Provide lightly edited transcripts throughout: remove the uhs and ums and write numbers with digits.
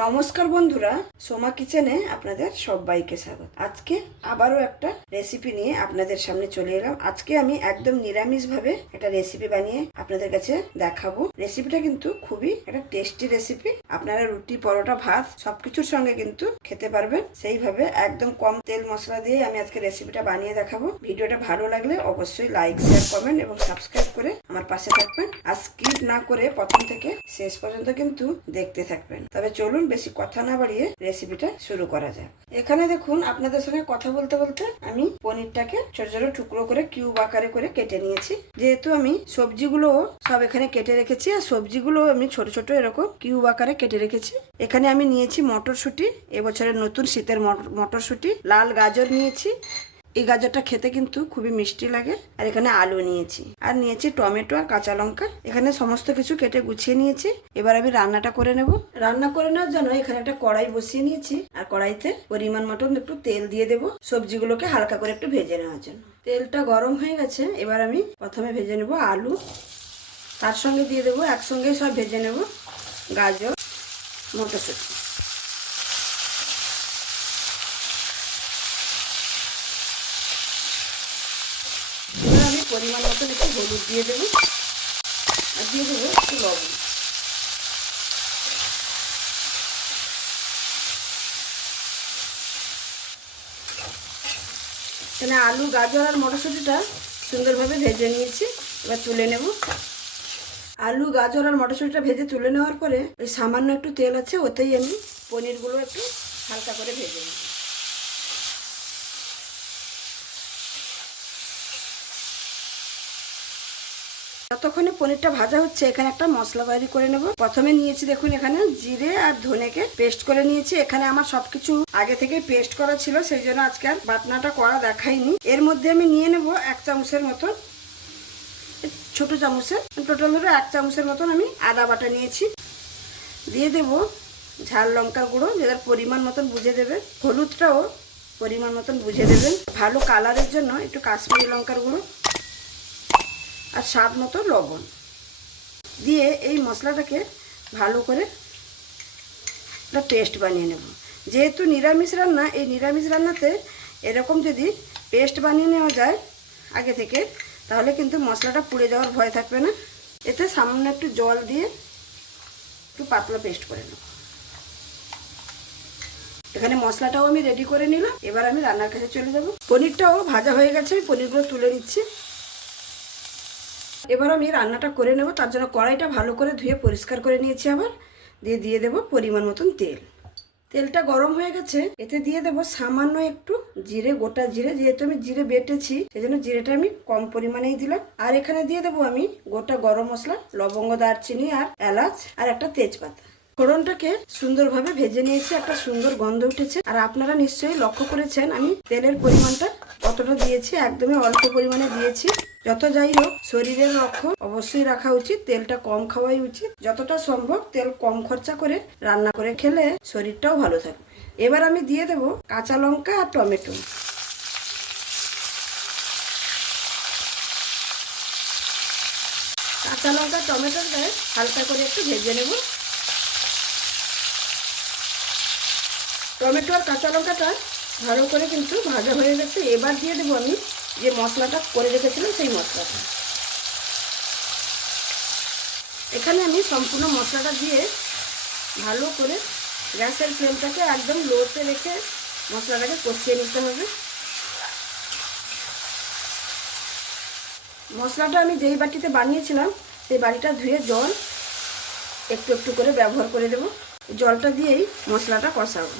নমস্কার বন্ধুরা, সোমা কিচেনে আপনাদের সবাইকে স্বাগত। আজকে আবারও একটা রেসিপি নিয়ে আপনাদের সামনে চলে এলাম। আজকে আমি একদম নিরামিষভাবে একটা রেসিপি বানিয়ে আপনাদের কাছে দেখাবো। রেসিপিটা কিন্তু খুবই একটা টেস্টি রেসিপি। আপনারা রুটি, পরোটা, ভাত সবকিছুর সঙ্গে কিন্তু খেতে পারবেন। সেইভাবে একদম কম তেল মশলা দিয়ে আমি আজকে রেসিপিটা বানিয়ে দেখাবো। ভিডিওটা ভালো লাগলে অবশ্যই লাইক, শেয়ার, কমেন্ট এবং সাবস্ক্রাইব করে আমার পাশে থাকবেন। আর স্কিপ না করে প্রথম থেকে শেষ পর্যন্ত কিন্তু দেখতে থাকবেন। তবে চলুন বেশি কথা না বাড়িয়ে রেসিপিটা শুরু করা যাক। এখানে দেখুন, আপনাদের সঙ্গে কথা বলতে বলতে আমি পনিরটাকে ছোট ছোট টুকরো করে কিউব আকারে করে কেটে নিয়েছি। যেহেতু আমি সবজিগুলো সব এখানে কেটে রেখেছি, আর সবজিগুলো আমি ছোট ছোট এরকম কিউব আকারে কেটে রেখেছি। এখানে আমি নিয়েছি মটরশুঁটি, এবছরের নতুন শীতের মটরশুঁটি। লাল গাজর নিয়েছি, এই গাজরটা খেতে কিন্তু খুবই মিষ্টি লাগে। আর এখানে আলু নিয়েছি, আর নিয়েছি টমেটো আর কাঁচা লঙ্কা। এখানে সমস্ত কিছু কেটে গুছিয়ে নিয়েছি। এবার আমি রান্নাটা করে নেব। রান্না করে নেওয়ার জন্য এখানে একটা কড়াই বসিয়ে নিয়েছি, আর কড়াইতে পরিমাণ মতন একটু তেল দিয়ে দেবো সবজিগুলোকে হালকা করে একটু ভেজে নেওয়ার জন্য। তেলটা গরম হয়ে গেছে। এবার আমি প্রথমে ভেজে নেব আলু, তার সঙ্গে দিয়ে দেবো একসঙ্গে সব ভেজে নেব গাজর, মটরশুঁটি। আমি পরিমাণ মতন একটু হলুদ দিয়ে দেবো, আর দিয়ে দেবো একটু লবণ। এখানে আলু, গাজর আর মটরশুঁটিটা সুন্দরভাবে ভেজে নিয়েছি। এবার তুলে নেব। আলু, গাজর আর মটরশুঁটিটা ভেজে তুলে নেওয়ার পরে ওই সামান্য একটু তেল আছে, ওতেই আমি পনিরগুলো একটু হালকা করে ভেজে নেব। যতক্ষণে পনিরটা ভাজা হচ্ছে, এখানে একটা মশলা তৈরি করে নেব। প্রথমে নিয়েছি দেখুন, এখানে জিরে আর ধনেকে পেস্ট করে নিয়েছি। এখানে আমার সবকিছু আগে থেকে পেস্ট করা ছিল, সেই জন্য আজকে আর বাটনাটা করা দেখাইনি। এর মধ্যে আমি নিয়ে নেব 1 চামচের মতন, ছোট চামচের, টোটাল ধরে 1 চামচের মতন আমি আদা বাটা নিয়েছি। দিয়ে দেব ঝাল লঙ্কার গুঁড়ো, যেটার পরিমাণ মতন বুঝে দেবে। হলুদটাও পরিমাণ মতন বুঝে দেবেন। ভালো কালারের জন্য একটু কাশ্মীরি লঙ্কার গুঁড়ো, আর স্বাদ মতো লবণ দিয়ে এই মশলাটাকে ভালো করে একটা পেস্ট বানিয়ে নেব। যেহেতু নিরামিষ রান্না, এই নিরামিষ রান্নাতে এরকম যদি পেস্ট বানিয়ে নেওয়া যায় আগে থেকে, তাহলে কিন্তু মশলাটা পুড়ে যাওয়ার ভয় থাকবে না। এতে সামান্য একটু জল দিয়ে একটু পাতলা পেস্ট করে নেব। এখানে মশলাটাও আমি রেডি করে নিলাম। এবার আমি রান্নার কাছে চলে যাব। পনিরটাও ভাজা হয়ে গেছে, আমি পনিরগুলো তুলে নিচ্ছি। এবার আমি রান্নাটা করে নেব। তার জন্য কড়াইটা ভালো করে ধুয়ে পরিষ্কার করে নিয়েছি। আবার দিয়ে দেব পরিমাণ মতন তেল। তেলটা গরম হয়ে গেছে, এতে দিয়ে দেব সামান্য একটু জিরে, গোটা জিরে। যেহেতু আমি জিরে বেটেছি, সেই জন্য জিরেটা আমি কম পরিমাণেই দিলাম। আর এখানে দিয়ে দেবো আমি গোটা গরম মশলা, লবঙ্গ, দারচিনি আর এলাচ, আর একটা তেজপাতা। ফোড়নটাকে সুন্দরভাবে ভেজে নিয়েছি, একটা সুন্দর গন্ধ উঠেছে। আর আপনারা নিশ্চয়ই লক্ষ্য করেছেন আমি তেলের পরিমাণটা কতটা দিয়েছি, একদমই অল্প পরিমাণে দিয়েছি। যত যাই হোক, শরীরের লক্ষ্য অবশ্যই রাখা উচিত, তেলটা কম খাওয়াই উচিত। যতটা সম্ভব তেল কম খরচা করে রান্না করে খেলে শরীরটাও ভালো থাকবে। এবার আমি দিয়ে দেব কাঁচা লঙ্কা আর টমেটো। কাঁচা লঙ্কা টমেটোটা হালকা করে একটু ভেজে নেব। টমেটো আর কাঁচা লঙ্কাটা ভালো করে কিন্তু ভাজা হয়ে গেছে। এবার দিয়ে দেবো আমি যে মশলাটা করে রেখেছিলাম, সেই মশলাটা। এখানে আমি সম্পূর্ণ মশলাটা দিয়ে ভালো করে গ্যাসের ফ্লেমটাকে একদম লোতে রেখে মশলাটাকে কষিয়ে নিতে হবে। মশলাটা আমি যেই বাটিতে বানিয়েছিলাম, সেই বাটিটা ধুয়ে জল একটু একটু করে ব্যবহার করে দেব। জলটা দিয়েই মশলাটা কষাবো।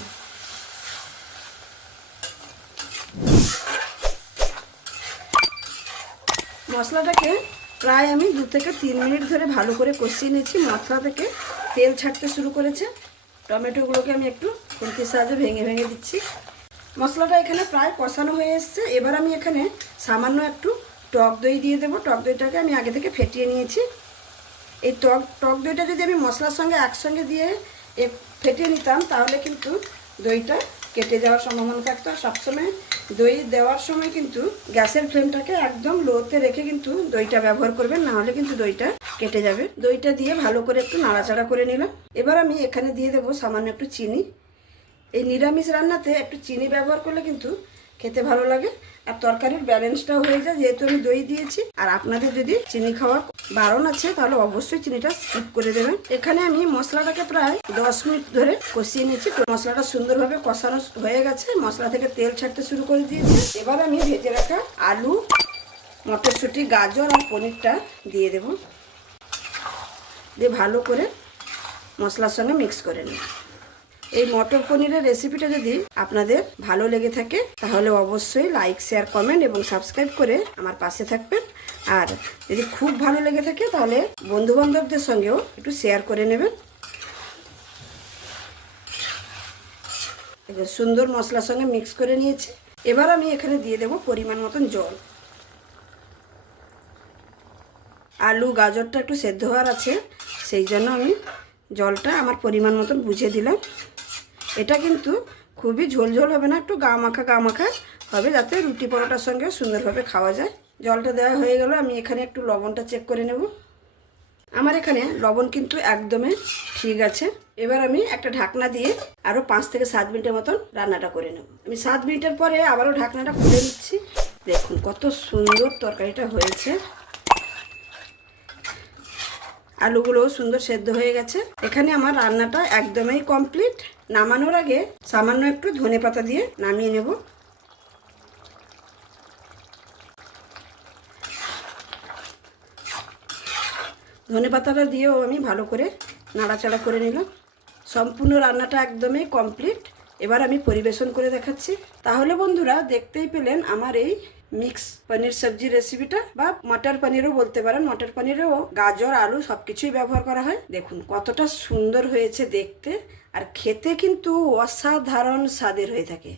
মশলাটাকে প্রায় আমি 2 থেকে 3 মিনিট ধরে ভালো করে কষিয়ে নিয়েছি। মশলা থেকে তেল ছাড়তে শুরু করেছে। টমেটোগুলোকে আমি একটু খুন্তির সাহায্যে ভেঙে ভেঙে দিচ্ছি। মশলাটা এখানে প্রায় কষানো হয়ে এসছে। এবার আমি এখানে সামান্য একটু টক দই দিয়ে দেবো। টক দইটাকে আমি আগে থেকে ফেটিয়ে নিয়েছি। এই টক দইটা যদি আমি মশলার সঙ্গে একসঙ্গে দিয়ে ফেটিয়ে নিতাম, তাহলে কিন্তু দইটা কেটে যাওয়ার সম্ভাবনা থাকতো। আর সবসময় দই দেওয়ার সময় কিন্তু গ্যাসের ফ্লেমটাকে একদম লোতে রেখে কিন্তু দইটা ব্যবহার করবেন, না হলে কিন্তু দইটা কেটে যাবে। দইটা দিয়ে ভালো করে একটু নাড়াচাড়া করে নিলাম। এবার আমি এখানে দিয়ে দেবো সামান্য একটু চিনি। এই নিরামিষ রান্নাতে একটু চিনি ব্যবহার করলে কিন্তু খেতে ভালো লাগে, আর তরকারির ব্যালেন্সটাও হয়ে যায়, যেহেতু আমি দই দিয়েছি। আর আপনাদের যদি চিনি খাওয়ার বারণ আছে তাহলে অবশ্যই চিনিটা স্কিপ করে দেবেন। এখানে আমি মশলাটাকে প্রায় 10 মিনিট ধরে কষিয়ে নিয়েছি। মশলাটা সুন্দরভাবে কষানো হয়ে গেছে, মশলা থেকে তেল ছাড়তে শুরু করে দিয়েছি। এবার আমি ভেজে রাখা আলু, মটরশুঁটি, গাজর আর পনিরটা দিয়ে দেব, দিয়ে ভালো করে মশলার সঙ্গে মিক্স করে নেব। এই মটর পনিরের রেসিপিটা যদি আপনাদের ভালো লেগে থাকে তাহলে অবশ্যই লাইক, শেয়ার, কমেন্ট এবং সাবস্ক্রাইব করে আমার পাশে থাকবেন। আর যদি খুব ভালো লেগে থাকে তাহলে বন্ধুবান্ধবদের সঙ্গেও একটু শেয়ার করে নেবেন। সুন্দর মশলার সঙ্গে মিক্স করে নিয়েছি। এবার আমি এখানে দিয়ে দেব পরিমাণ মতন জল। আলু গাজরটা একটু সেদ্ধ হওয়ার আছে, সেই জন্য আমি জলটা আমার পরিমাণ মতন বুঝে দিলাম। এটা কিন্তু খুবই ঝোলঝোল হবে না, একটু গা মাখা হবে, যাতে রুটি পরোটার সঙ্গে সুন্দরভাবে খাওয়া যায়। জলটা দেওয়া হয়ে গেল। আমি এখানে একটু লবণটা চেক করে নেব। আমার এখানে লবণ কিন্তু একদমই ঠিক আছে। এবার আমি একটা ঢাকনা দিয়ে আরও 5 থেকে 7 মিনিটের মতন রান্নাটা করে নেব। আমি 7 মিনিটের পরে আবারও ঢাকনাটা খুলে নিচ্ছি। দেখুন কত সুন্দর তরকারিটা হয়েছে। আলুগুলোও সুন্দর সেদ্ধ হয়ে গেছে। এখানে আমার রান্নাটা একদমই কমপ্লিট। নামানোর আগে সামান্য একটু ধনেপাতা দিয়ে নামিয়ে নেব। ধনেপাতাটা দিয়েও আমি ভালো করে নাড়াচাড়া করে নিলাম। সম্পূর্ণ রান্নাটা একদমই কমপ্লিট। এবার আমি পরিবেশন করে দেখাচ্ছি। তাহলে বন্ধুরা দেখতেই পেলেন আমার এই মিক্স পনির সবজি রেসিপিটা, বা মটর পনিরও বলতে পারেন। মটর পনিরেও গাজর আলু সবকিছুই ব্যবহার করা হয়। দেখুন কতটা সুন্দর হয়েছে দেখতে, আর খেতে কিন্তু অসাধারণ স্বাদের হয়ে থাকে।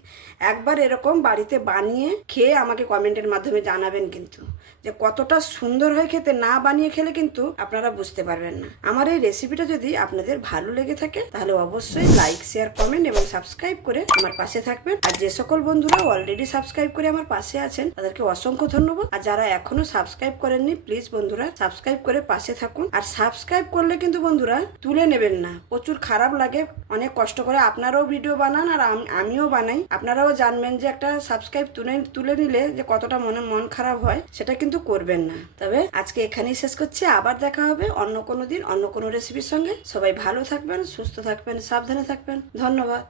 একবার এরকম বাড়িতে বানিয়ে খেয়ে আমাকে কমেন্টের মাধ্যমে জানাবেন কিন্তু যে কতটা সুন্দর হয় খেতে। না বানিয়ে খেলে কিন্তু আপনারা বুঝতে পারবেন না। আমার এই রেসিপিটা যদি আপনাদের ভালো লেগে থাকে তাহলে অবশ্যই লাইক, শেয়ার, কমেন্ট এবং সাবস্ক্রাইব করে আমার পাশে থাকবেন। আর যে সকল বন্ধুরা অলরেডি সাবস্ক্রাইব করে আমার পাশে আছেন তাদেরকে অসংখ্য ধন্যবাদ। আর যারা এখনো সাবস্ক্রাইব করেননি প্লিজ বন্ধুরা সাবস্ক্রাইব করে পাশে থাকুন। আর সাবস্ক্রাইব করলে কিন্তু বন্ধুরা তুলে নেবেন না, প্রচুর খারাপ লাগে। অনেক কষ্ট করে আপনারাও ভিডিও বানান আর আমিও বানাই। আপনারাও জানবেন যে একটা সাবস্ক্রাইব তুলে নিলে যে কতটা মন খারাপ হয়, সেটা কিন্তু করবেন না। তবে আজকে এখানেই শেষ করছি। আবার দেখা হবে অন্য কোনো দিন অন্য কোনো রেসিপির সঙ্গে। সবাই ভালো থাকবেন, সুস্থ থাকবেন, সাবধানে থাকবেন। ধন্যবাদ।